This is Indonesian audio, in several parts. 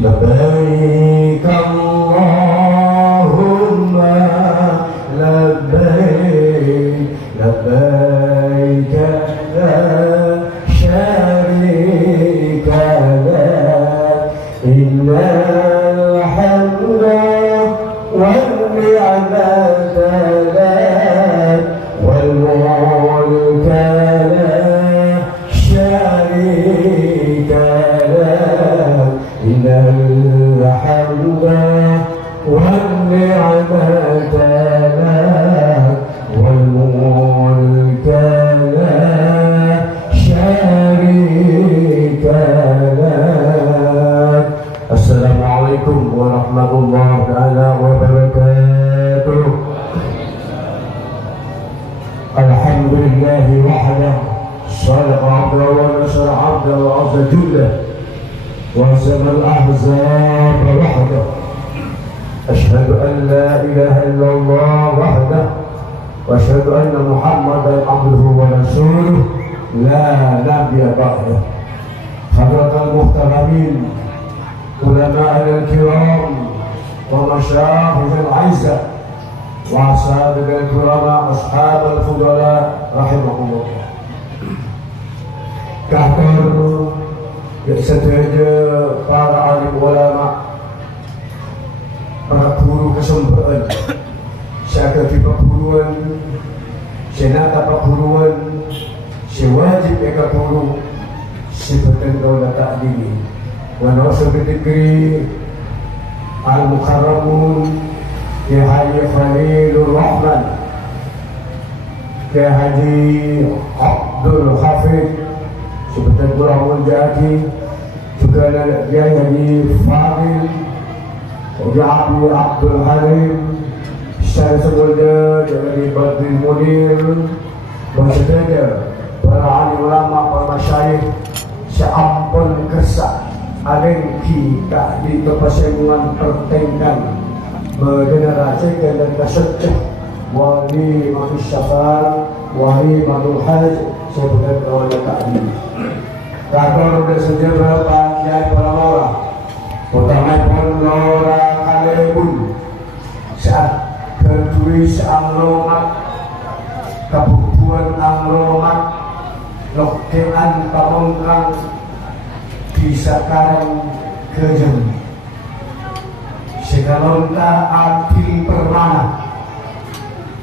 لبيك اللهم لبيك لبيك لا شريك لك إن الحمد والنعمة لك والملك لا شريك لك إن الحمد والنعمة لك والملك لا شريك لك. Assalamualaikum warahmatullahi taala wabarakatuh. Alhamdulillahi wahdah, صدق عبده ونصر عبده وعز جنده وهزم الأحزاب وحده. أشهد أن لا إله إلا الله وحده وأشهد أن محمدا عبده ورسوله لا نبي بعده. حضرة المحترمين علماء الكرام ومشايخ العزة وأساتذة الكرام أصحاب الفضلاء رحمهم الله. Kahtor sedaja para alim ulama, para guru kesempatan, syaka di perguruan, senata perguruan, sewajib eka guru, sifatan daulah ta'limi, wa nasr bidikri al-mukarramun, ya Haji Khalilur Rahman, ya Haji Abdul Hafid, seperti Kurang Jaki, juga ada dia Haji Fahil, Haji Abdul Halim, secara sebelumnya dari Badri Munir, bersedia para alim ulama, para masyayikh, seampun kesak alengki tak di kepasengan pertengkan mengenerasikan dan kesecuh wali manusia syafar, wali manusia haj, seperti orang taklim. Kakor udah sejarah Pak Kiai para lora, utama pun lora kalebun saat kedui seanglomat kebutuhan anglomat lokean pamongkang di sekarang kejem sekalonta adil permana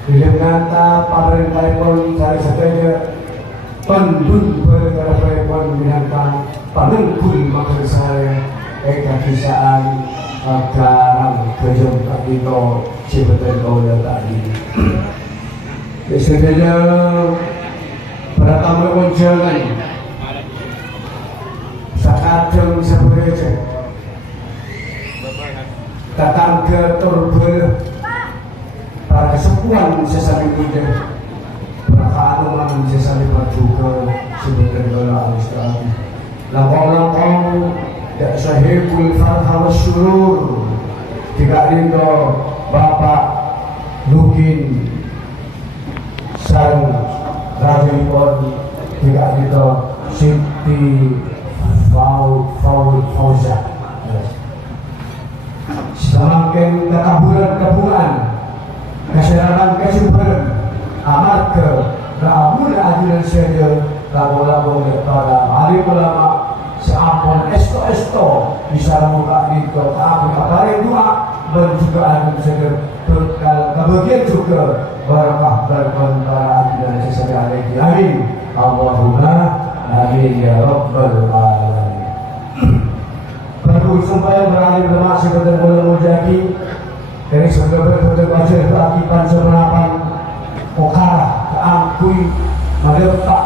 dilengata pamerintah pun saya saja pendun berkata pun binatang panengkul maksud saya kisaan agarang kejem kakito sebetul kaulah tadi. Sebenarnya para tamu unjangan sakadeng sebenarnya datang ke turbe para kesepuan sesami kuda perakanan sesami juga sebenarnya kaulah alistari langkau-langkau tak sahibul farha wa syurur tidak rindu Bapak Lukin sang Rajipon tidak rindu Siti Fauza semakin kekaburan kesimpulan amat ke namun adilan saja lagu-lagu daripada alim ulama seampun esto bisa membuka itu aku kabarin doa dan juga alim saja kebagian juga barakah berkontraan dan sesuai lagi amin Allahumma amin ya rabbal alamin. Perlu sampai berani bermaksud betul-betul mujaki dari sebelum baca keakiban semenapan pokara keangkui meletak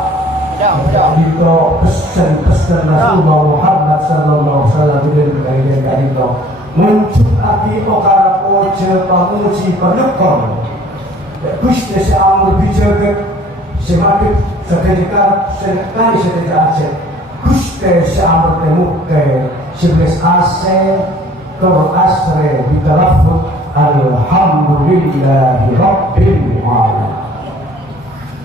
dito pesan Rasulullah Muhammad sallallahu alaihi wasallam dan dito muncul ati okara oje pamuji penekon Gusti seamur bijaga semakin seketika sekali aja Gusti seamur temuke sebelas ase kau asre bitalafut alhamdulillahi rabbil alamin.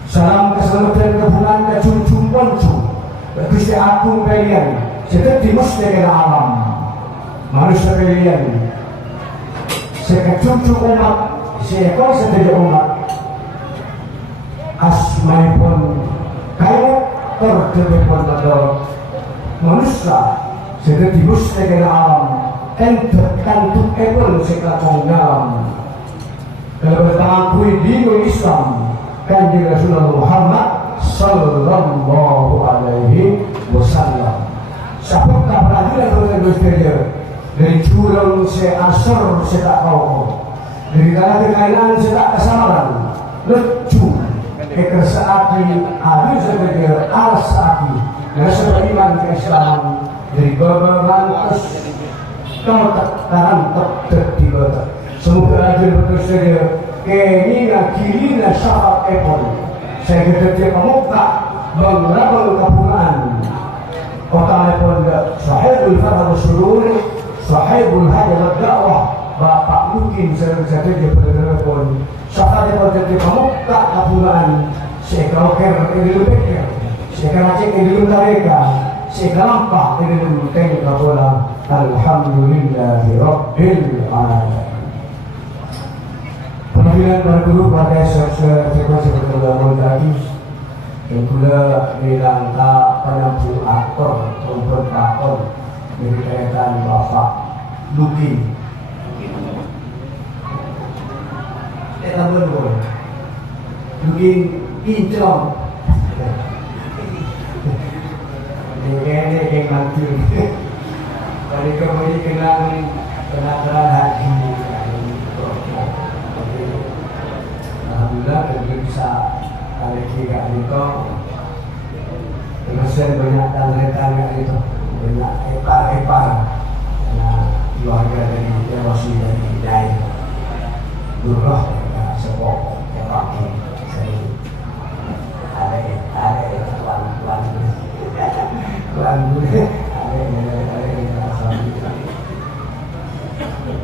Salam keselamatan kebulan ke junjung poncu Gusti Agung kalian seperti muslim alam manusia pilihan sekecucuk umat seekor saja umat asmaipun kayu terdepan pada manusia sudah dimusnahkan alam tentu epon sekacau dalam kalau bertangkui dino Islam kanjeng Rasulullah Muhammad sallallahu alaihi wasallam sabuk tak peradilan dari curang seasar setak kau dari kala kekainan setak kesamaran lecu kekersaaki adu sebagai alasaki dan seberiman keislaman dari beberantus tangan tertiba semoga aja berkesedia kenina kirina syarat epon saya ketika pemuka mengrabal kepunaan kota epon sahibul farhad surur sahibul hajat dakwah bapak mungkin saya dia pada pun syarat epon ketika pemuka kepunaan saya kauker ini lebih saya kacik ini mereka saya gampang ini lebih kabola alhamdulillahi rabbil alamin. Pemilihan berguru pada sekuensi perkembangan tadi yang pula dilangka penampung aktor untuk tahun dari kaitan Bapak Luki. Kita berdua Luki Incong. Ini yang nanti. Tadi kembali kenang penataran haji. Alhamdulillah kita bisa kali tiga itu terus banyak tanda-tanda itu banyak epar-epar karena keluarga dari Rasul dari Hidayah Durrah sebuah orang saya ada tuan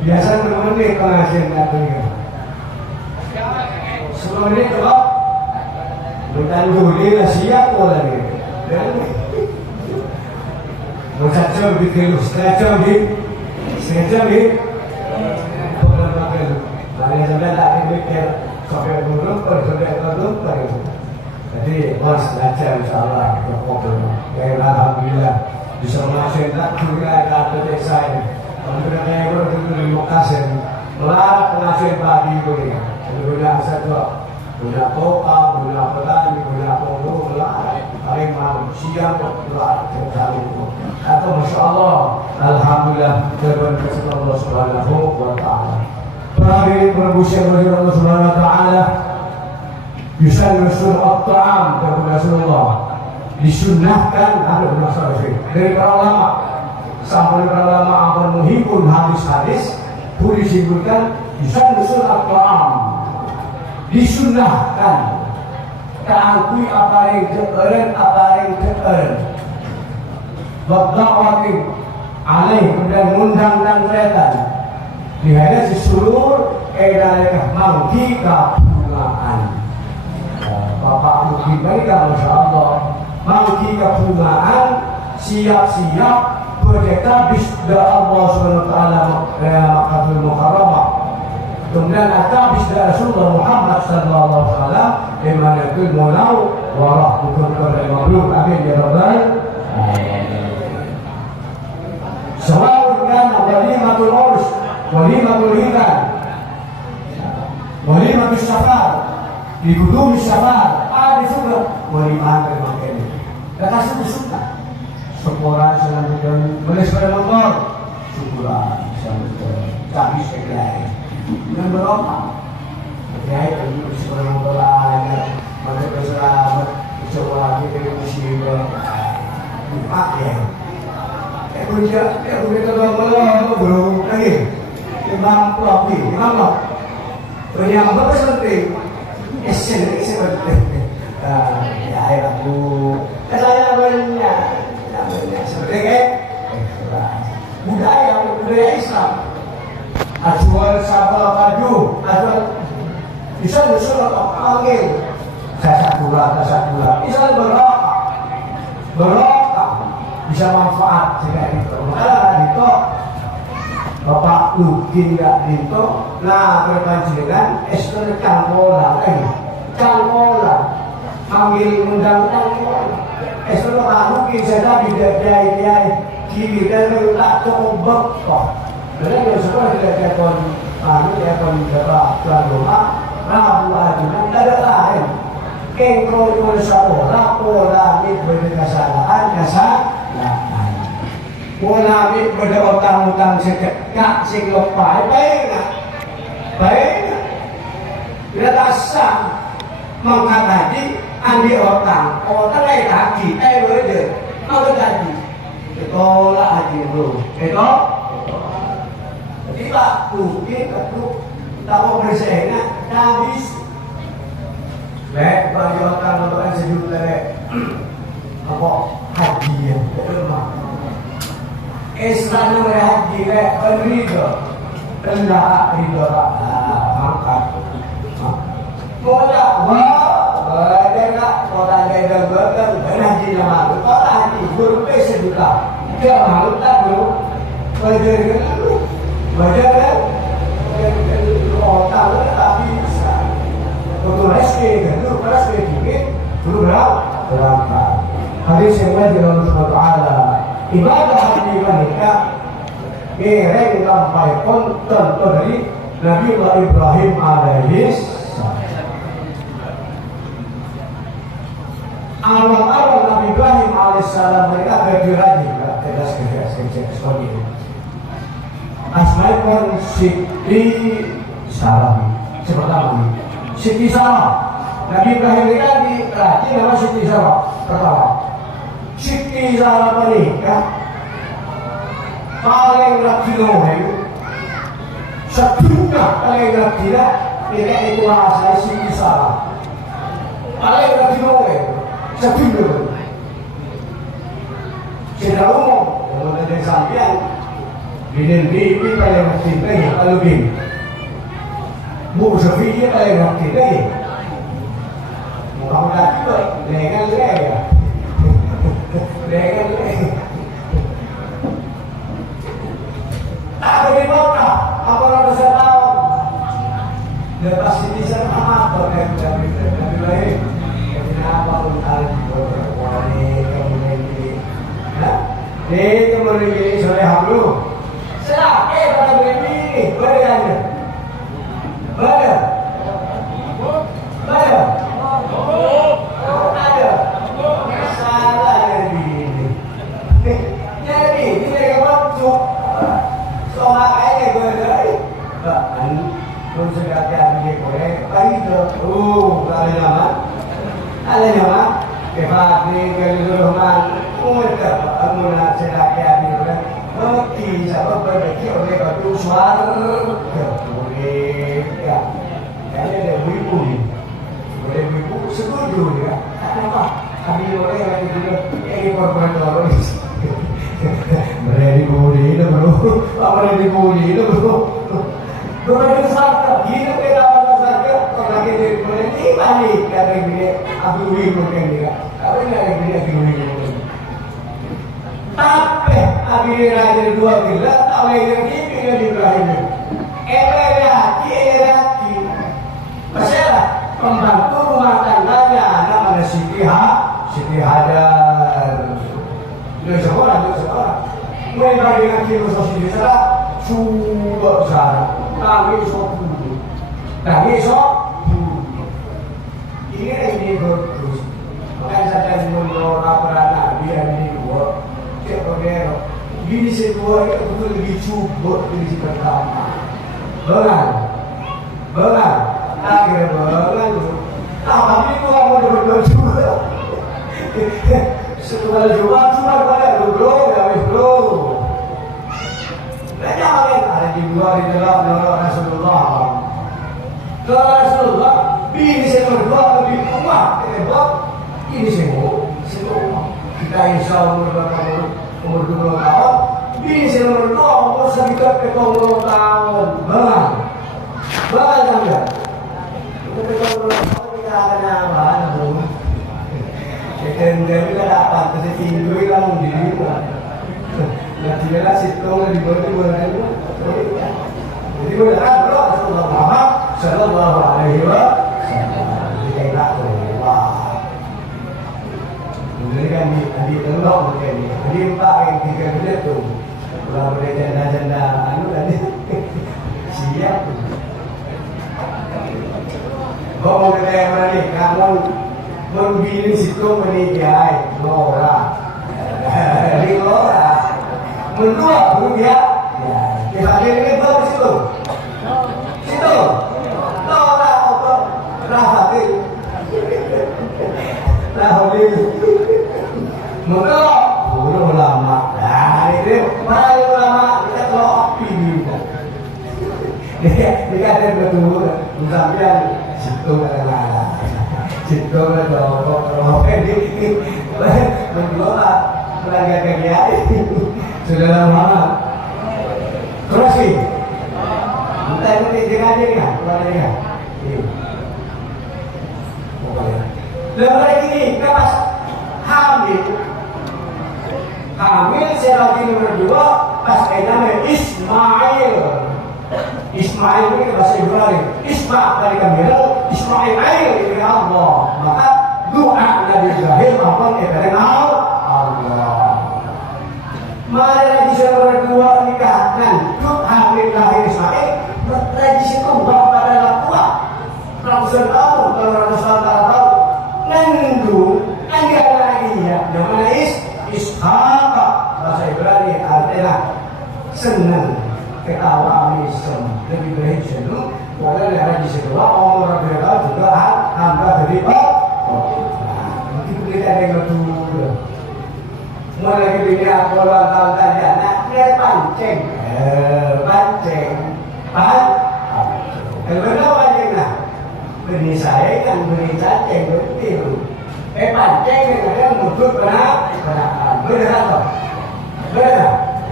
biasa menurut pengajian katanya sebelum ini kalau bukan dulu lah siap lagi dan berkacau bikin setengah jam bukan makan dari sampai tak mikir sampai buruk jadi mas belajar insyaallah alhamdulillah bisa masuk tak juga ada desain kemudian saya berdiri di Makassar melarang penghasil padi ini punya satu punya toka, punya petani, punya pokok, paling manusia berdoa terkali atau masya Allah, alhamdulillah terima kasih Allah Subhanahu wa Ta'ala. Terakhir perbusian bagi Allah Subhanahu wa Ta'ala yusallu sur'at ta'am kepada Rasulullah disunnahkan ada masalah dari para ulama sampai para ulama akan menghimpun hadis-hadis pun disebutkan yusallu sur'at ta'am disunnahkan keakui apa yang teeren berdakwati alaih dan mengundang dan kelihatan dihadap seluruh edalekah mangki kabungaan Bapak mungkin mereka Masya Allah mangki kabungaan siap-siap berkata bisda Allah SWT Makatul Mukarramah kemudian atas bisda Rasulullah Muhammad sallallahu alaihi wasallam imanakul mulau warah bukan kepada maklum amin ya rabbal sawa'un kana walimatul urs walimatul hitan walimatul safar di kudum safar ada juga walimah termakan kakak suka sekolah selanjutnya boleh sepeda motor syukuran selanjutnya tapi sekali dengan berapa? Ya itu seorang bola, masa berselamat, coba kita muslim empat ya. Kemudian kalau belum lagi, imam propi, imam lo, yang berpenting, esensi penting. Ya aku, saya banyak seperti budaya Islam. Ajual sabal baju, ajual bisa disuruh panggil saya gula, bisa berokok bisa manfaat jika itu. Maka itu Bapak Lugin gak itu, nah berpanjangan esok cangkola, cangkola, panggil undang cangkola. Esok Bapak Lugin saya tidak dia kiri dan tak cukup bekok. Jadi yang semua tidak telepon, telepon bapak tuan rumah, rabu ajudan tidak ada lain. Engkau itu sekolah, pola ini berkesalahan, kesalahan. Pola ini berutang-utang sekejap, sing lepas, baik. Dia rasa mengkatakan andi otang lain lagi, berje, mau jadi. Itulah haji bro, itu. Jadi Pak Lugin itu tahu bersihnya, habis. Lek bagi otang untuk sejuk lek, apa haji ya, Islam haji lek ridho, rendah ridho mangkat. Moda wah, ada moda ada beragam haji nama, kalau haji berupa sejuta, dia malu tak bro, bajar kan, otang tak bisa, untuk resmi kan, untuk resmi dikit, dulu berangkat. Hadis yang lain dari Allah Subhanahu Wa Taala. Ibadah haji mereka gereng sampai konten dari Nabi Ibrahim alaihis awal-awal Nabi Ibrahim alaihissalam mereka berjurani kedas seperti itu. Asmaul Siti Salam pertama Siti Salam Nabi Ibrahim mereka dilatih nama Siti Salam pertama. Siti Salam menikah paling rakyat sedunia paling rakyat mereka itu rasanya Siti Salam paling rakyat sedunia sudah umum kalau ada sampian binin bibi paling rakyat lagi kalau bin Bu Sofia paling rakyat lagi muka-muka juga dengan ya tak boleh mana apa orang bisa tahu lepas ini saya apa Nabi Ibrahim kenapa pun kemudian ini sore hamlu saya pada begini berani ada ada nama kefati keluruhan mudah amunah sedaki abiran mesti sabab berbagi oleh batu suar boleh ya ada ibu boleh ibu setuju ya apa kami oleh yang juga ini korban teroris boleh itu bro apa boleh itu bro boleh sakit gitu kita lagi di balik dari dia Abu mungkin dia tapi dari dia Abu tapi Abu raja dua gila tahu yang ini dia Ibrahim laki masalah pembantu rumah tangganya namanya Siti Hajar dia seorang mulai dari ngaji Siti Hajar sudah besar kami ini bagus. Makanya saya menurut apa biar ini dua, cek gini kedua itu betul lebih cukup dari si pertama. Benar. Akhirnya benar. Tapi itu aku udah berdua juga. Setelah juga cuma pada bro. Dan jangan ada di luar di dalam Rasulullah. Rasulullah ini saya berdua lebih kuat hebat ini semua kita insya Allah umur 20 tahun ini saya berdua umur sekitar 40 tahun banget saja kita 40 tahun kita akan apa kita tidak dapat kita tinggal dalam diri Jadi lah situ di bawah itu. Jadi boleh kan bro, Rasulullah Muhammad Sallallahu Alaihi Wasallam. Jadi tak wah. Jadi kan di telok mungkin di empat yang tiga menit tu. Kalau boleh janda anu tadi siap. Kau mau kata yang mana ni? Kamu membeli situ menikah, Lora. Jadi Lora, menua dulu dia. Kita kiri ke situ. Situ. Lora apa? Rahati. Rahati. Menua dulu lama. Nah ini mana lama kita kalau api ni. Dia ada betul. Sampai situ kata-kata. Situ kata orang ini mengelola tenaga kerja sudah lama. Terus sih, entah itu jangan jadi kan, kalau jadi kan. Lepas ini kapas hamil saya lagi nomor 2 pas namanya Ismail. Ismail ini bahasa Ibrani. Dari kami Ismail dari Allah. Maka doa Nabi Ibrahim maupun dari Allah. Mari lagi nomor 2 nikahkan. Hamil lahir Ismail. Tradisi itu bapak adalah kuat. Ratusan tahun kalau ratusan tahun nanggung agak lagi ya. Namanya Ishaq bahasa Ibrani artinya senang. Ketawa misem lebih baik jenuh. Boleh lihat di situ. Orang berkata juga hamba beribadah. Mungkin kita ada yang betul. Mulai dari aku tahun tadi anak dia pancing, Kalau pancing lah. Beri saya kan beri cacing betul. Pancing dengan mulut benar. Benar apa?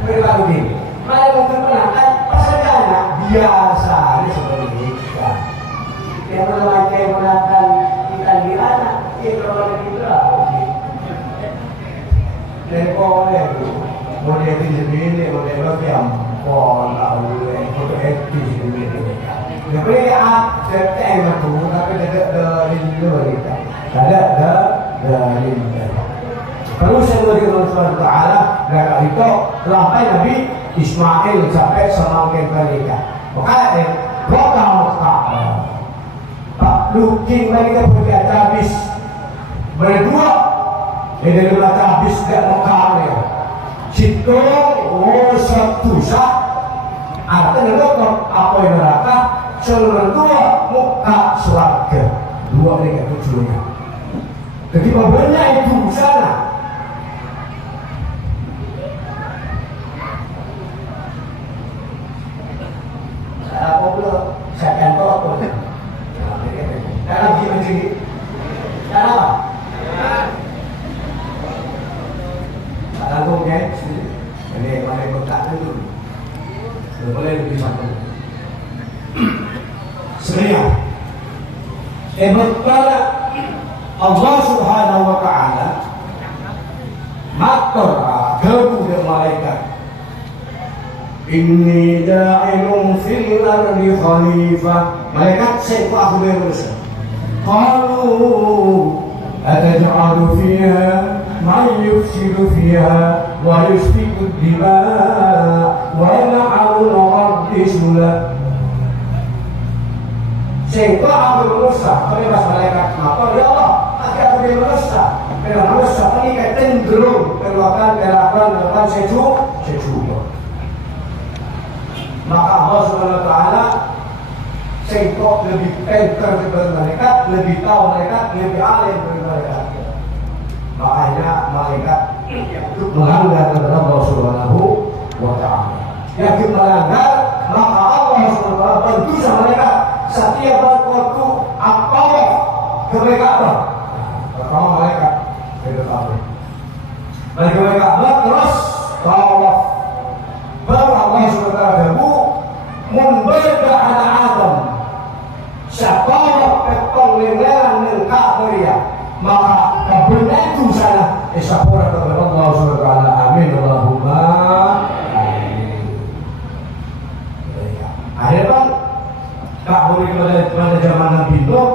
Benar begini. Kalau mungkin penangkan pasangannya biasa ini seperti ini. Yang menangkan kita di anak, kita kita. Dan kau itu model sendiri, model yang kau lalu foto etis sendiri. Yang mereka ada yang tu, tapi dari luar kita. Dari Terus yang Allah Subhanahu Wa Taala dari itu sampai Nabi Ismail sampai semakin menikah. Maka Pak Lukin mereka punya habis berdua dari habis gak mekar. Situ satu sah. Artinya apa yang neraka seluruh dua muka surga. Dua mereka tujuannya. Jadi mobilnya itu sana. Apa pula saya kantor apa? Dalam jiwa sendiri. Dalam apa? Dalam kan? Ini mana kontak itu? Boleh lebih satu. Sebenarnya, berbala Allah Subhanahu Wa Taala matur kepada malaikat. Inni ja'ilun fil ardi khalifah. Malaikat saya aku berusaha. Qalu ataj'alu fiha man yufsidu fiha wa yusfiku ad-dima' wa na'alu nuqaddisu lak. Saya aku berusaha. Bebas malaikat apa? Ya Allah, aku berusaha. Karena berusaha ini kan cenderung perlakuan sejuk. Maka Allah Subhanahu Wa Taala sengkok lebih pintar daripada mereka, lebih tahu mereka, lebih alim daripada mereka. Makanya malaikat melanggar kepada Allah Subhanahu Wa Taala. Yang melanggar, maka Allah Subhanahu Wa Taala bantu sama mereka. Setiap waktu apa ke mereka apa? Pertama mereka tidak tahu. Mereka terus tawaf. Baru Allah Subhanahu Wa Taala membedah anak Adam. Siapa petong lengan nengkak beria, maka kebenaran itu sana. Isapura kepada Allah Subhanahu Wa Taala. Amin Allahumma. boleh pada zaman Nabi Nuh,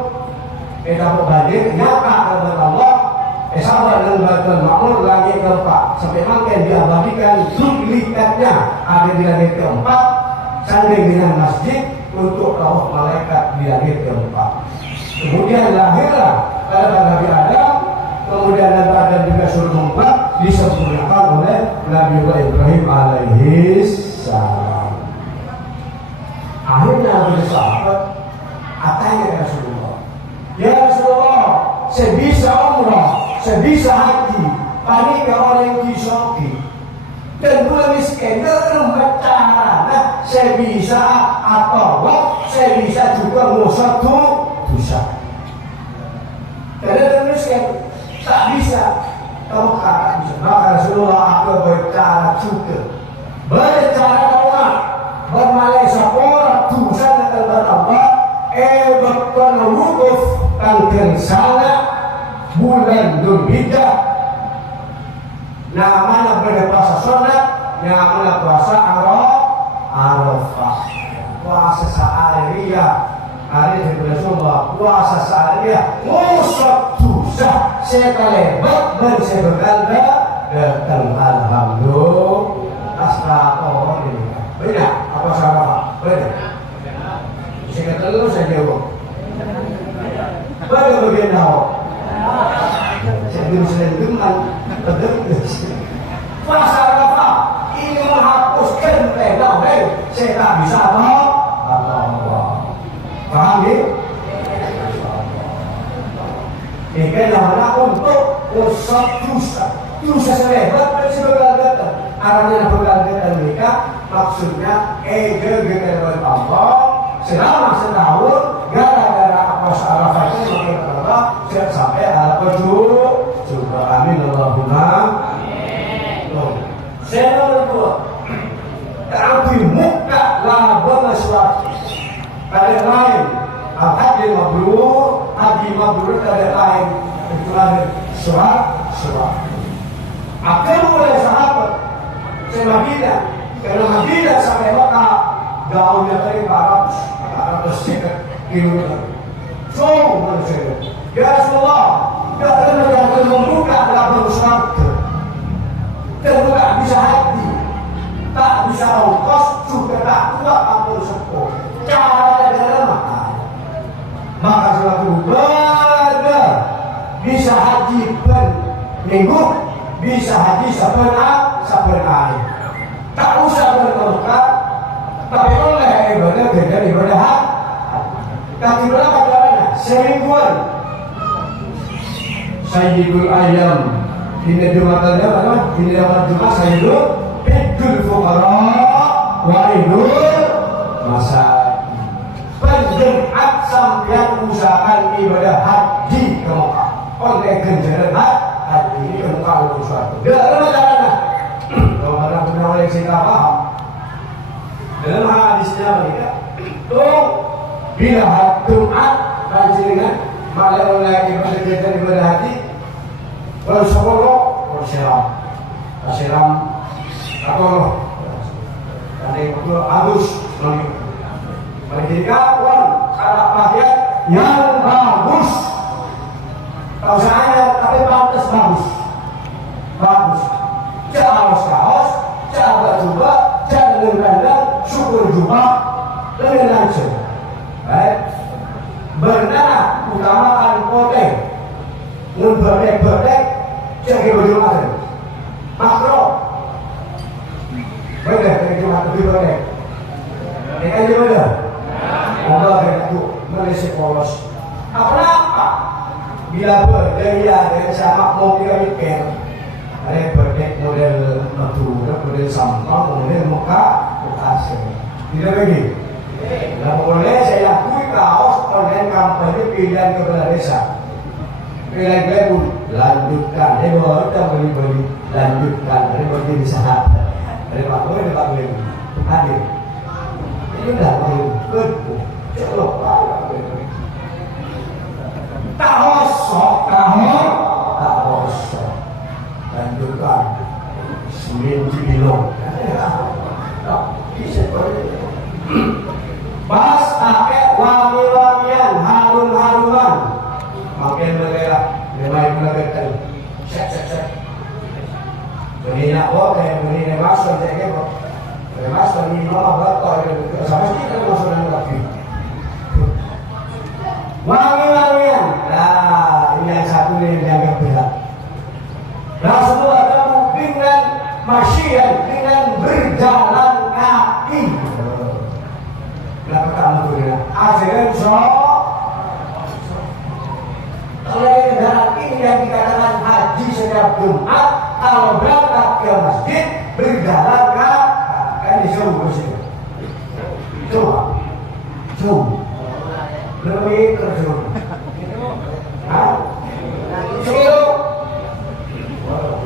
kita mau banjir, nyata kepada Allah, sabar dan bantuan makmur langit keempat, sampai makin diabadikan duplikatnya ada di langit keempat, sanding dengan masjid untuk roh malaikat di langit keempat. Kemudian lahirlah pada Nabi Adam, kemudian Nabi Adam juga suruh membuat disempurnakan oleh Nabi Ibrahim alaihi salam. Akhirnya bersahabat, katanya Rasulullah, ya Rasulullah, saya bisa umrah, saya bisa haji, panik ke orang yang disoki, dan bulan miskin rumah cara, saya bisa atau saya bisa juga ngusah dosa. Karena miskin tak bisa, kamu kata bisa. Maka Rasulullah aku bercara juga, bercara orang bermalaysia orang dosa dan Allah, berkon wukuf tanggal sana bulan Dzulhijjah. Namanya berpuasa sunat, namanya puasa Arafah. Puasa seharian, hari Rasulullah puasa seharian, musuh dosa sekalebat dan seberkanda datang alhamdulillah. Astagfirullah ini. Benar apa salah? Benar. Saya kata lu saya jawab. Benar bagaimana? Saya belum selendungan. Puasa Arafah ini menghapuskan pedang. Saya tak bisa apa? Paham ya? Ini adalah untuk usah dosa selebat dan sebagainya. Arahnya bergantian mereka, maksudnya kegegeran Allah selama setahun gara-gara apa Arafah itu makin Allah sampai Arafah juga amin Allahumma amin. Saya nomor 2, tapi muka labang sesuatu kalian lain. Haji mabrur kalian lain itu ada surat. Akan mulai sahabat saya Madinah, karena Madinah sampai Mekah jauhnya tadi 400 kilometer. Jauh manusia. Ya Rasulullah, kita akan membuka labang surga, dan tidak bisa haji, tak bisa ongkos, juga tak kuat ampun sepuh. Caranya adalah makan. Maka selalu belajar bisa haji per minggu, bisa haji saben hari. Tak usah berkelukar, tapi oleh ibadah beda ibadah haji. Tapi berapa caranya? Semingguan. Sayyidul ayam. Ini jumatannya apa? Ini Jumat Sayyidul Idul Fuqara wa Idul Masakin. Penjumat sampai usahakan ibadah haji ke Mekah. Oleh ganjaran haji ini ke Mekah untuk suatu. Dalam caranya. Kalau ada benar yang saya paham. Dalam hadisnya mereka itu bila Jumat panjenengan malah oleh ibadah haji bersepuluh bersiram atau ada yang betul halus menjadikan cara pakaian yang bagus. Kalau saya tapi pantas bagus. Jangan kaos, jangan baju, jangan dengan syukur jubah dengan langsung. Baik, benar utamakan poteng, berberdek, jangan baju macam makro. Benar, cuma lebih berdek. Ini kan gimana? Allah itu Malaysia polos. Apa? Bila berdaya dengan sama mobil mikir. Ada berdek model Madura, model Sampang, model Bekasi. Tidak begini. Nah, boleh saya akui kaos online kampanye pilihan kepala desa. Pilihan pun lanjutkan. Kita beli lanjutkan. Ini bagi sahabat. Dari Pak Boy, Pak Boy hadir. Ini dah boleh celok tak hosok, lanjutkan Senin Cibilong pas pakai wangi jalan kan di jauh sih. Jauh. Lebih terjun. Hah? Jauh.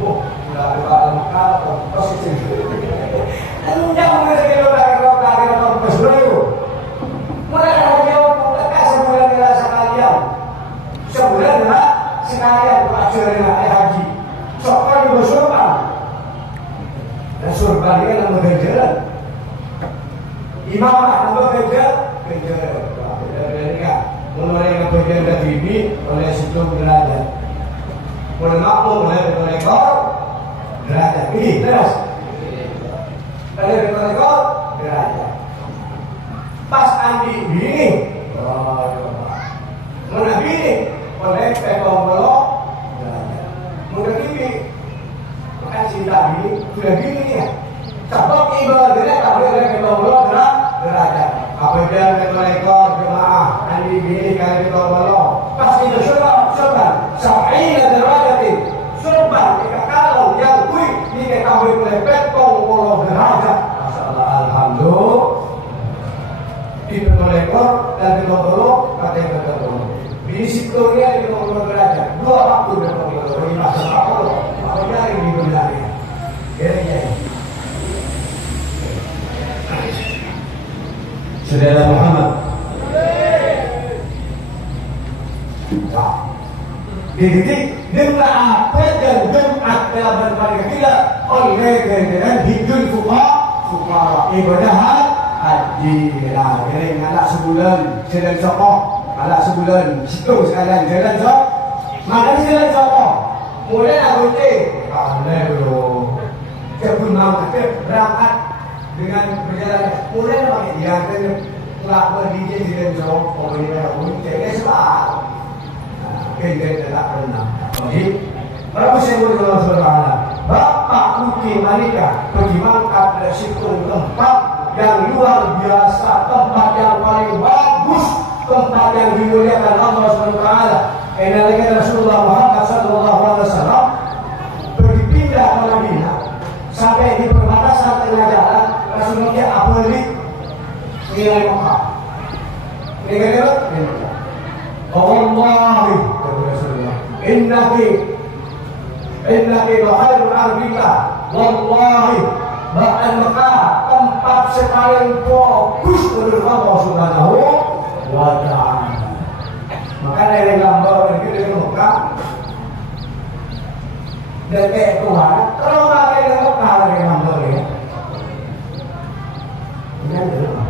Udah bakal positif. Enggak mungkin kita dari kompos dulu. Mereka jauh mereka sebulan dirasa kalian. Sebulan adalah sekalian pelajaran haji. Soalnya juga surban. Dan surban ini kan lembaga jalan. Imamah lembaga jalan. Mulai bagian dari ini oleh situ derajat. Mulai makmum oleh ekor derajat. Ini terus. Oleh ekor derajat. Pas andi bini, mana bini oleh ekor belok derajat. Mudah ini kan cinta bini sudah bini ya. Sebab ibadahnya tak boleh oleh ekor belok derajat. Apabila ekor jemaah andi bini kali ekor belok pasti itu surban sab'ina derajatin surban jika kalau yang kui ini kami boleh petong puluh derajat. Masalah alhamdulillah di ekor dan di belok kata ekor di situnya di ekor derajat dua waktu di ekor ini masalah apa loh makanya ini benar ya. Saudara Muhammad. Jadi dengan apa dan Jumat dalam mereka tidak oleh dengan hidul fuqara ibadah haji lah. Jadi anak sebulan jalan sokoh, anak sebulan situ sekalian jalan sok. Makanya jalan sokoh. Mulai aku cek, boleh dulu. Kebun mau berangkat dengan perjalanan. Mulai pakai dia kan nggak pergi jalan sok. Pokoknya aku cek sebab. Kita tidak pernah. Jadi, Prabu Sembur Saudara, Bapak Putih Malika pergi mangkat dari situ tempat yang luar biasa, tempat yang paling bagus, tempat yang dimuliakan Allah SWT. Enalika Rasulullah Muhammad SAW pergi pindah ke Madinah sampai di perbatasan tengah jalan Rasulullah Abalik nilai Mekah. Nilai Mekah. Wallahi innaki khairul ardika wallahi bahkan Mekah tempat paling fokus menurut Allah Subhanahu wa ta'ala. Maka dari gambar dari Mekah dan kayak Tuhan kalau pakai Mekah dari gambar ya ini adalah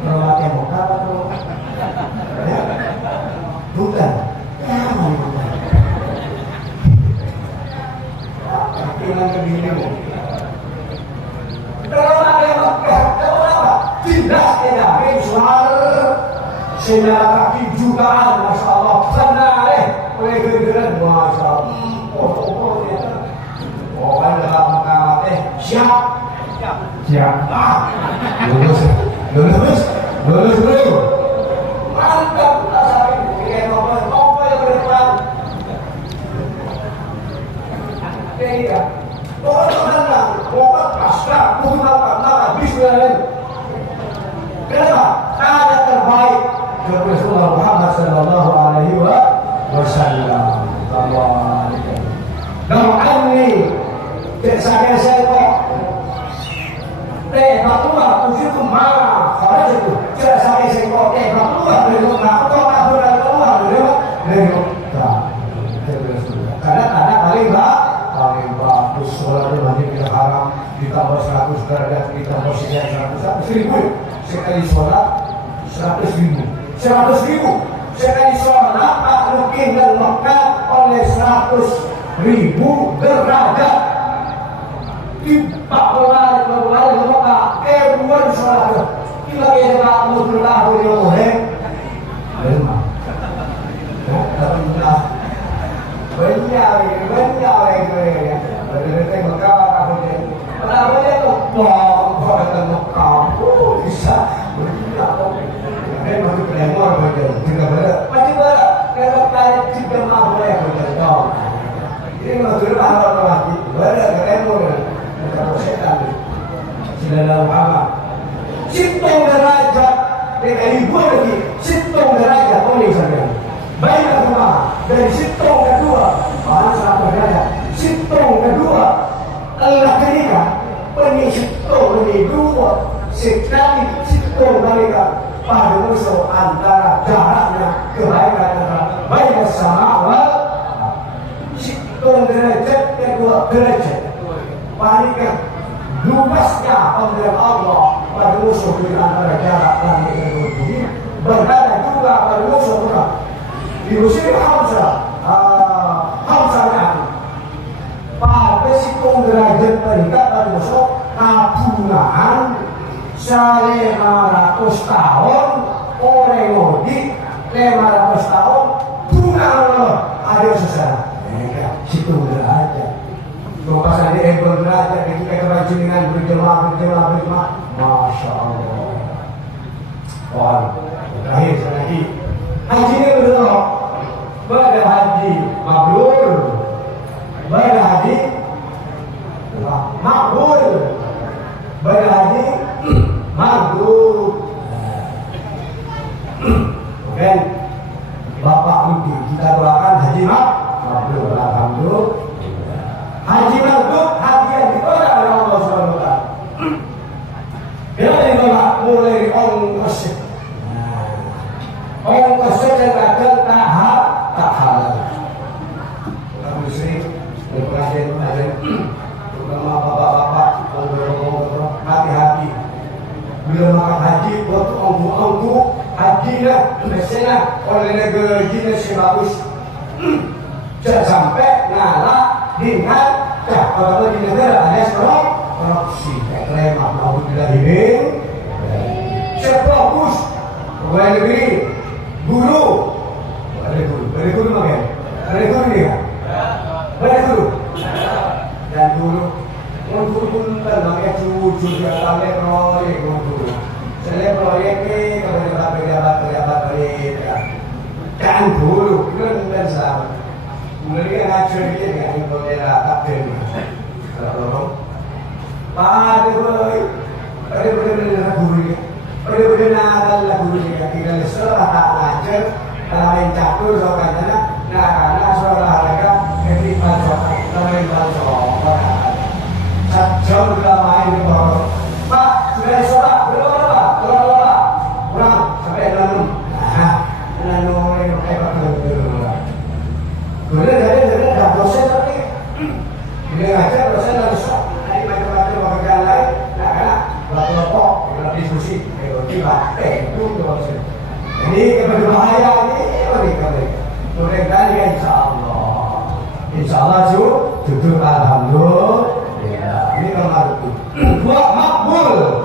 kalau pakai Mekah atau ya bukan dengan kebingungan. Kalau ada yang Mekah, kalau apa? Tidak ada suara senyala kaki jutaan, masya Allah. Senang oleh kegeran, masya Allah. Pokoknya dalam Mekah siap. Lulus dulu. Mantap kita saat ini. Apa yang berdepan? Tidak. Pokoknya pokok pasca putar bismillah. Kenapa? Ada terbaik dari Rasulullah Muhammad sallallahu alaihi wasallam. Doaini saya kok Bapak ujitu mana? Kalau itu jelas saya kok Bapak dari rumah atau kabur dari rumah dari rumah. Karena paling bagus sholatnya Masjidil Haram ditambah 100 derajat ditambah sekian 100.000 sekali sholat 100.000 sekali sholat mungkin dan Mekah oleh 100.000 derajat Pak Bola Mekah ribuan sholat kita kira Alhamdulillah boleh memang tapi banyak ya. Berarti Mekah aku ni. Kenapa dia tu? Wah, kata Mekah. Bisa. Dia masih pelemor betul. Tidak boleh. Macam mana? Kalau kalian tidak mahu boleh betul. Ini masuk arah lagi. Boleh pelemor. Sayyidina Muhammad. Situng derajat dengan ibu lagi, situng derajat oleh saya. Banyak rumah dari situng kedua, mana satu derajat. Situng kedua, Allah ketika penisitung ini dua sekali situng mereka pada musuh antara jaraknya kebaikan antara baik sama situng derajat kedua derajat paling luasnya pemberian Allah pada musuh di antara jarak langit dan bumi berbeda juga pada musuh pula di musim Hamzah pada situng derajat mereka pada musuh kabungan 500 tahun orang mudik 500 tahun bunga Allah ada sesat situng derajat pas ada ebel derajat ketika kebaca dengan berjemaah Masya Allah. Wah, terakhir lagi haji ini berdoa pada haji mabrur pada haji makbul pada haji mabrur. Oke, Bapak Budi kita doakan haji mabrur. Alhamdulillah. Haji mabrur, haji yang ditolak oleh Allah Subhanahu wa taala. Dia ditolak mulai ongkos. Ongkos dan kadang tak halal. Kamu sering berpengajian terutama bapak-bapak, hati-hati. Bila makan haji, waktu ongku hajinya, biasanya oleh negara hajinya sebagus. Jangan sampai ngalah dengan kalau di negara alias korupsi, klaim mau tidak ini, sefokus, pegawai negeri, guru makan, dia, guru, dan guru pun kan makan cucu dia sampai proyek guru, selesai proyek ni kalau pejabat kan guru kan sama. Mereka ngajar dia dengan infodera kapten. Kalau pada guru pada guru dia tidak sekolah tak ngajar kalau main catur soalnya karena sekolah mereka ketika kalau main balcok jauh sudah main di bawah. Pak sudah sekolah berapa Pak? Kurang sampai 6. Yang hebat Kemudian dah dosen tapi dia ngajar dosen harus ada macam-macam pekerjaan lain, karena kelompok dalam diskusi, itu dosen. Jadi berbahaya ini mereka. Mudah-mudahan ya insya Allah jujur alhamdulillah. Ini nomor 2 makbul.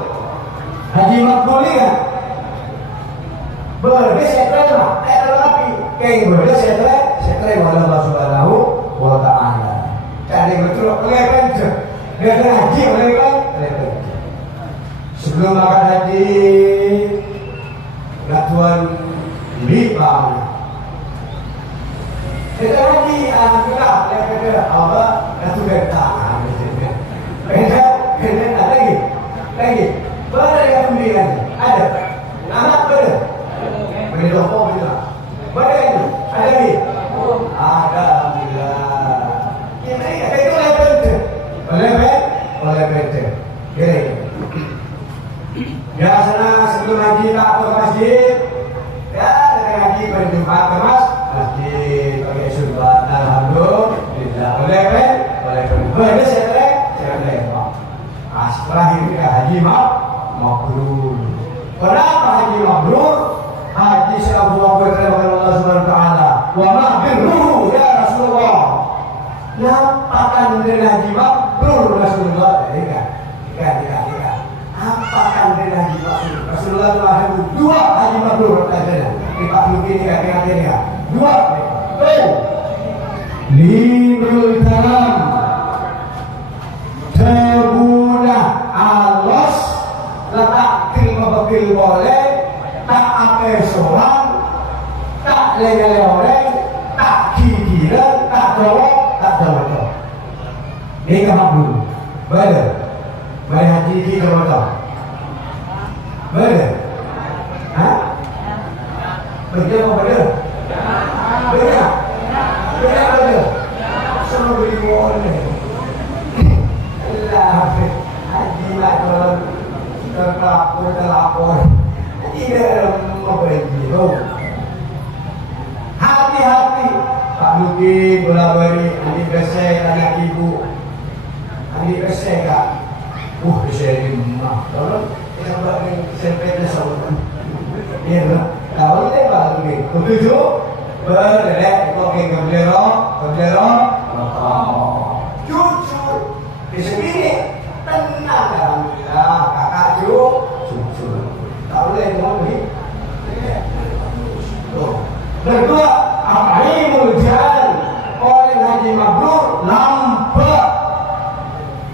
Haji makbul ni kan berdesetlah, tapi kayak berdesetlah. Setelah Allah Subhanahu wa taala. Jadi betul kelihatan je. Dia haji mereka kelihatan. Sebelum makan haji Tuan Bipang. Kita haji alhamdulillah daripada Allah Ratu Bertang. Beda lagi. Berapa yang kemudian ada anak berapa? Berapa bila? Berapa ini? Ada lagi? Alhamdulillah. Kita itu oleh PT. Biasanya sebelum haji tak ke masjid, ya dari haji berjumpa ke masjid pakai syurga. Alhamdulillah. Oleh PT. Saya setelah ini haji mabrur. Kenapa haji mabrur? Haji Abu Bakar Allah Subhanahu wa taala. Wa ma birruhu ya Rasulullah. Apakan dengan haji mabrur Rasulullah? Tidak. Apakan dengan haji mabrur? Rasulullah ada 2 haji mabrur katanya. Di Pak Luki ini katanya 2. Lirul karam. Terbudah alos letak bakil boleh tak apa seorang tak lele-lele tak kira tak jawab ini kamu dulu boleh haji di kamu Bener? Hah? Bener apa bener? Bener? Bener bener? Sama beli boleh. Lah, haji lah kalau terlapor. Tidak mau begitu. Hati-hati. Pak Luki bola-bali, adik besek, anak ibu, adik besek kak. Besek ini mah. Kalau yang bagi sempitnya sama. Iya, tahu deh Pak Luki. Begitu, berlek, oke keblero. Jujur, di sini tenang alhamdulillah. Kakak jujur. Tahu deh mau beli. Berdua. Apaimul jalan orang haji mabrur lampak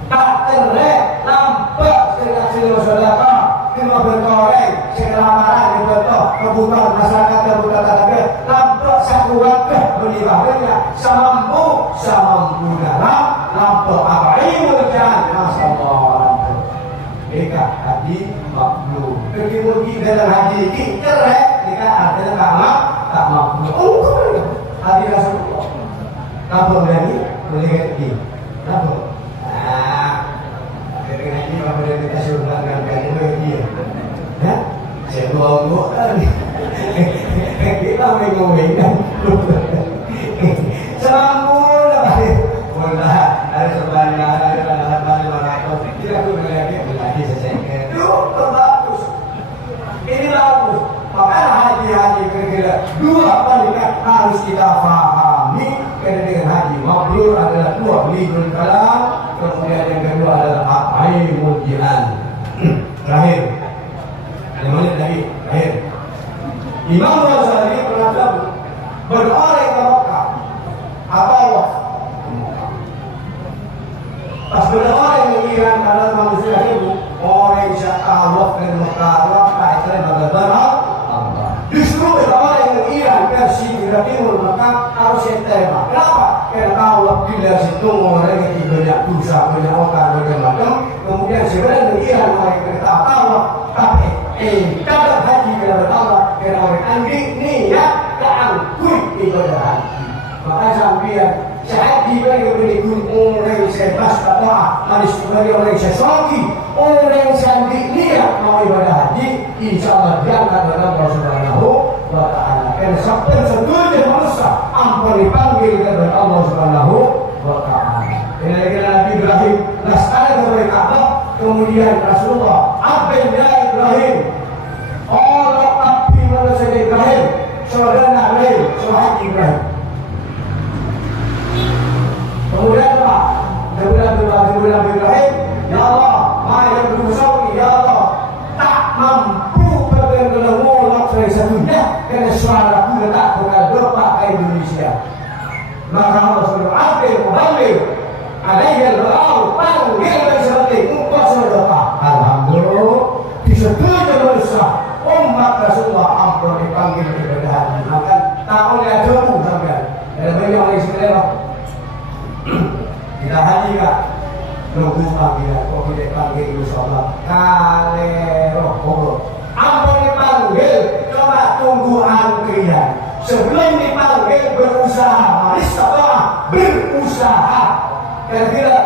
tak terlek lampak sila saudara kena berkoreng selamaran betul kebutuhan masyarakat kebutuhan tetangga lampak satu waktu beribadatnya samampu dalam lampak apaimul jalan masyaallah mereka haji mabrur kemudian dalam haji ini terlek jika ada tak mampu. Hari Rasulullah. Kenapa berani? Boleh ganti. Kenapa? Ketika ini kalau berani kita suruh melakukan dia. Ya? Saya ngomong kan. Kita mengomongkan. Selamat. Boleh. Ada sebanyak ada tidak boleh lagi selesai. Itu bagus. Ini bagus. Makanya haji kira-kira dua kalimat harus kita pahami. Karena dengan haji mabrur adalah dua lidul kalam, kemudian yang kedua adalah apaimul jihan. Terakhir, ada menit lagi. Terakhir, Imam Ghazali pernah berdoa ke Mekah atau pas berdoa yang mengira adalah manusia itu orang yang Allah dan Mekah apa itu bagaimana? Justru orang yang mengira versi Irak Timur maka harus yang tema. Kenapa? Karena Allah bila situ orang yang banyak dosa, banyak orang, banyak macam. Kemudian sebenarnya mengira orang yang kata Allah, tapi kadang haji kepada Allah karena orang anjing niat keangkut ibadah haji. Maka sampai haji bagi berikut orang yang sebas kata manis bagi orang yang sesuatu orang yang sandik niat mau ibadah haji. Insyaallah dia akan Allah Subhanahu wa taala. Karena sampai setuju manusia ampun dipanggil oleh Allah Subhanahu wa taala. Kira-kira Nabi Ibrahim lestari kepada Ka'bah, kemudian Rasulullah abdnya Ibrahim. Allah abdi manusia Ibrahim, saudara Nabi Ibrahim. Kemudian apa? Kemudian Nabi Ibrahim, ya Allah, ma'ayat berusawi, ya Allah, tak mampu bergeleng-geleng dari satunya karena suaraku letak dengan doa ke Indonesia. Maka Allah suruh ambil, alaihi al-ba'au, panggil dan seperti engkau berdoa. Alhamdulillah, disetujui manusia umat Rasulullah ampun dipanggil ibadah haji. Maka tak oleh ajamu sampai dan banyak orang istilah kita haji kak nunggu panggilan kok tidak panggil insyaAllah kalero ampun dipanggil coba tunggu antrian sebelum dipanggil berusaha manis atau berusaha kira-kira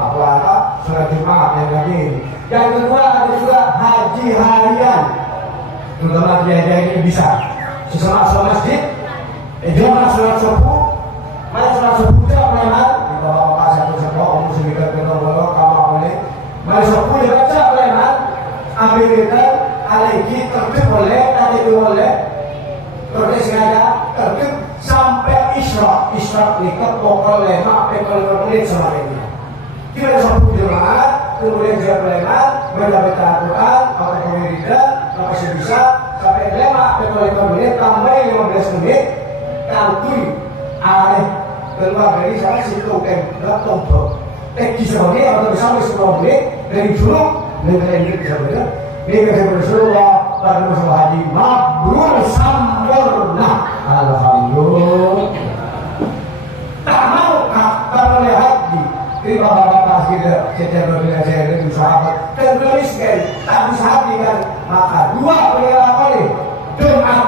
apa surat Jumat yang lagi yang kedua ada juga haji harian terutama dia ini bisa sesama masjid jangan sholat subuh mana sholat subuh tidak memang di bawah satu sekolah umum sembilan kedua kamar boleh mana subuh dibaca memang ambil kita alaihi tertib boleh tadi boleh tertib sengaja tertib sampai isra nikah pokok lema pekol menit sama ini kita subuh jemaat kemudian siap lema baca Al-Quran pakai pemiridan pakai sebisa sampai lema pekol menit tambah 15 menit kantui alih keluar dari sana situ kan tombol di sebagai atau sampai 10 menit dari dulu negara ini sebenarnya ini Rasulullah pada masalah haji mabrur sempurna alhamdulillah tak mau kalau haji ini bapak-bapak kita setiap berbeda saya itu sahabat dan belum sekali tak bisa haji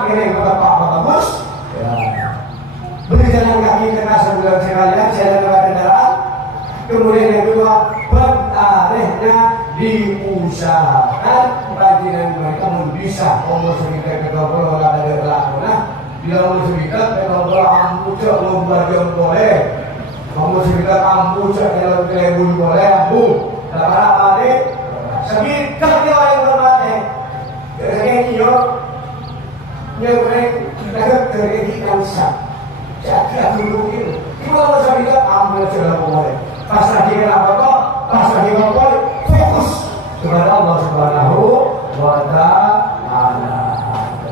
kiri ke Pak bagus. Ya. Berjalan kaki ke sebelah sekalian, jalan lewat kendaraan. Kemudian yang kedua, bertarihnya diusahakan bagian mereka bisa umur sekitar kedua ada berlakuan. Bila umur sekitar kedua ampuja membagian boleh, umur sekitar ampuja kalau kelebun boleh ampu. Dalam hari sekitar dia yang bermati, kerana yo nyereng dalam kerana sah. Jadi aku mungkin kita bisa bilang ambil segala boleh. Pas lagi kenapa kok? Pas lagi ngobrol fokus kepada Allah Subhanahu wa Ta'ala.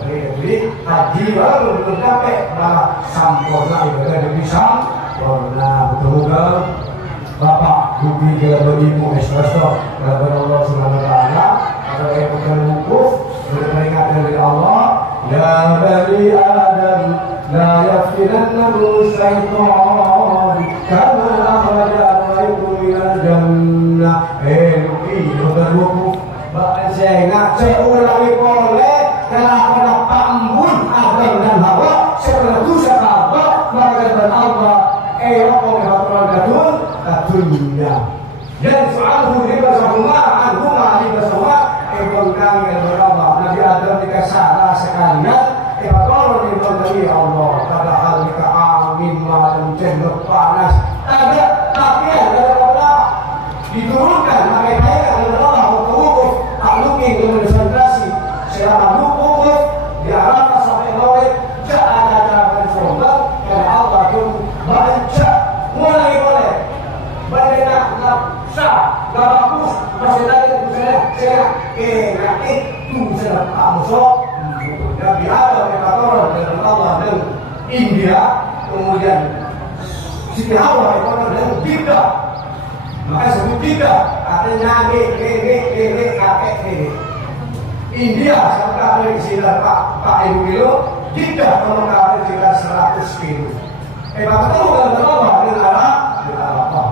Jadi haji baru belum sampai malah sempurna ibadah demi sempurna. Betul-betul Bapak Budi kalau ibu espresso kepada Allah Subhanahu wa Ta'ala atau yang bukan wukuf beringat dari Allah ya bani Adam la yaftinannakum syaitan kama akhraja abaykum minal jannah berwukuf bahkan saya ngajak ulangi boleh kalau pambun Adam dan Hawa setelah dosa kabah maka dan Allah dunia dan soal hudi bersama anhuma bersama kami yang berapa Nabi Adam dikasara sekalian kalau diberi Allah padahal jika amin malam cenderung panas ada tapi ada Allah diturunkan maka kaya ada Allah untuk takluki dengan konsentrasi secara wukuf diarahkan sampai maulid tidak ada cara sombong karena Allah itu baca mulai boleh bandena sah gak bagus masih tadi saya itu sudah masuk Nabi Adam dikatakan dengan Allah dan India kemudian Siti Hawa dikatakan dengan Bida maka sebut Bida artinya kakek India sampai sekitar Pak Ibu kilo Bida kalau kakek sekitar 100 kilo maka itu dengan Allah dengan arah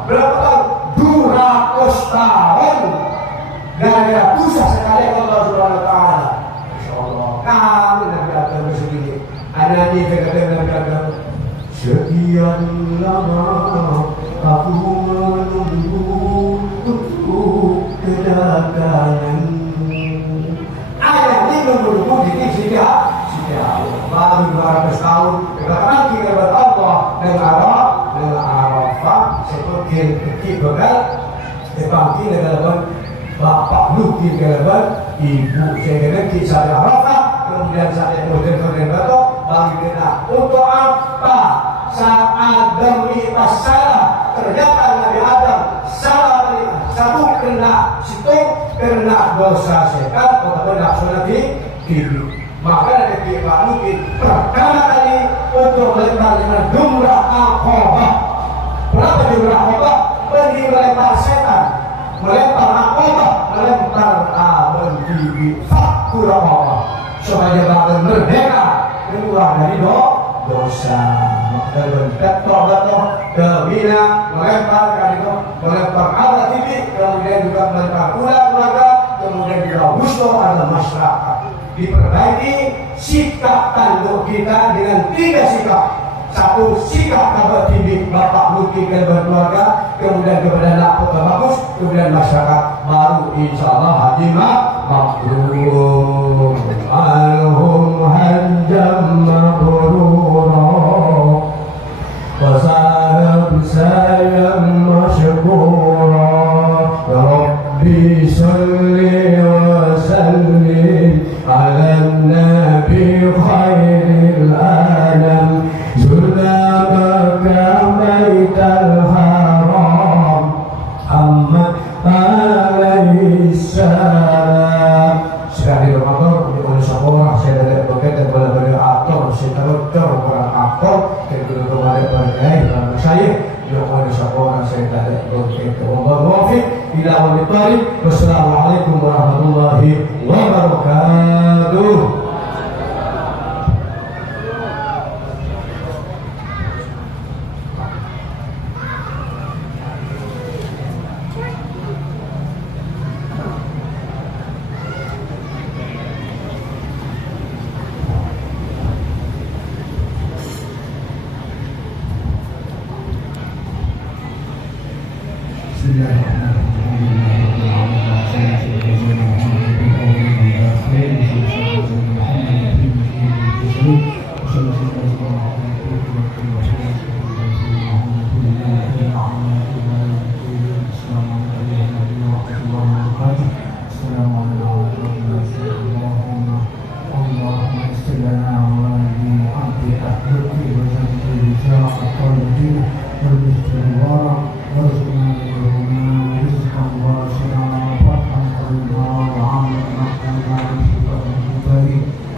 berapa tahun? 200 tahun gara-gara dosa sekali Allah Subhanahu wa Ta'ala. Insyaallah kami Nabi Adam begini. Anak ini kata Nabi Adam, sekian lama aku menunggu untuk kedatangan. Ayat ini menunggu di sini baru 200 tahun kedatangan kepada Allah dengan Arafah seperti bekal dipangki dengan bapak luki dengan ibu saya kisah Arafah kemudian saya kemudian bagi kita untuk apa saat demi masalah ternyata Nabi Adam salah satu kena situ kena dosa setan atau kena sunat hidup maka dari Pak Luki pertama kali untuk melempar dengan jumlah Aqabah. Berapa jumlah Aqabah? Pergi melempar setan, melempar Aqabah, melempar berdiri faktur Aqabah supaya bakal merdeka keluar dari dosa. Maka berkat tobatlah kebina melempar kali itu melempar Allah TV kemudian juga melempar keluarga kemudian juga Gusto ada masyarakat. Diperbaiki sikap tanduk kita dengan 3 sikap. Satu sikap kabar tinggi bapak mungkin keluarga, kemudian kepada anak kota bagus, kemudian masyarakat baru insyaallah haji mabrur. Alhum hajjam mabrura wa sahab sayam masyukura Rabbi salli wa sallim على النبي خير العالم زلابك بيت الحرام محمد عليه السلام sekali Ramadan oleh sekolah saya dari bekerja boleh aktor saya tahu orang aktor saya dulu kemarin berkait saya yang oleh sekolah saya dari bekerja Muhammad ila wal tariq wassalamualaikum warahmatullahi wabarakatuh. warahmatullahi wabarakatuh.